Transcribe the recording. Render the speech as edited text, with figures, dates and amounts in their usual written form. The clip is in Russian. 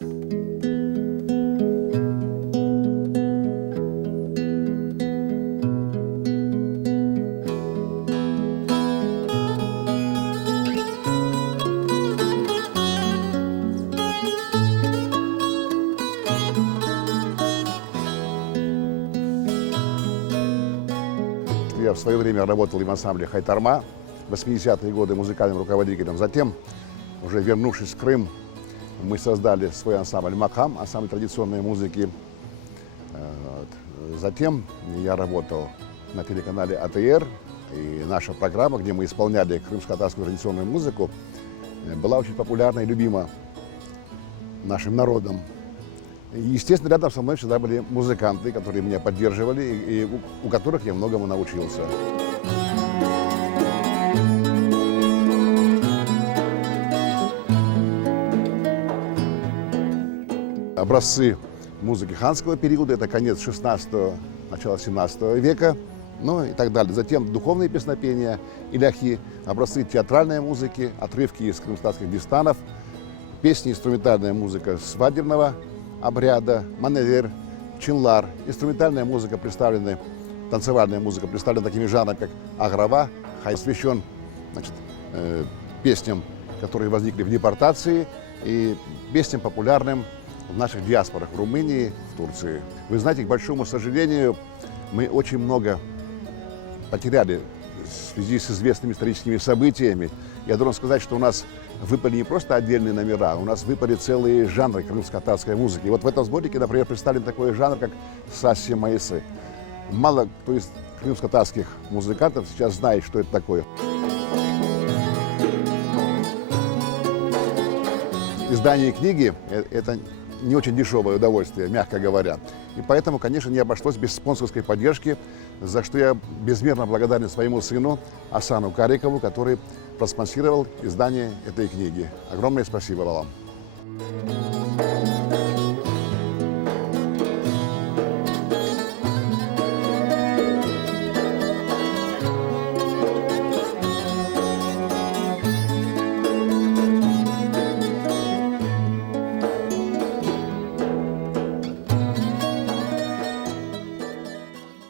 Я в свое время работал и в ансамбле «Хайтарма», в 80-е годы музыкальным руководителем. Затем, уже вернувшись в Крым, мы создали свой ансамбль «Макам», ансамбль традиционной музыки. Затем я работал на телеканале АТР, и наша программа, где мы исполняли крымско-татарскую традиционную музыку, была очень популярна и любима нашим народом. И, естественно, рядом со мной всегда были музыканты, которые меня поддерживали и у которых я многому научился. Образцы музыки ханского периода, это конец 16-го, начало 17 века, ну и так далее. Затем духовные песнопения, иляхи, образцы театральной музыки, отрывки из крымско-татарских дистанов, песни, инструментальная музыка свадебного обряда, маневер, чинлар. Инструментальная музыка представлена, танцевальная музыка представлена такими жанрами, как аграва, посвящен песням, которые возникли в депортации, и песням популярным в наших диаспорах в Румынии, в Турции. Вы знаете, к большому сожалению, мы очень много потеряли в связи с известными историческими событиями. Я должен сказать, что у нас выпали не просто отдельные номера, у нас выпали целые жанры крымско-татарской музыки. И вот в этом сборнике, например, представлен такой жанр, как сасси маэсы. Мало кто из крымско-татарских музыкантов сейчас знает, что это такое. Издание книги – это не очень дешевое удовольствие, мягко говоря. И поэтому, конечно, не обошлось без спонсорской поддержки, за что я безмерно благодарен своему сыну Асану Карикову, который проспонсировал издание этой книги. Огромное спасибо вам.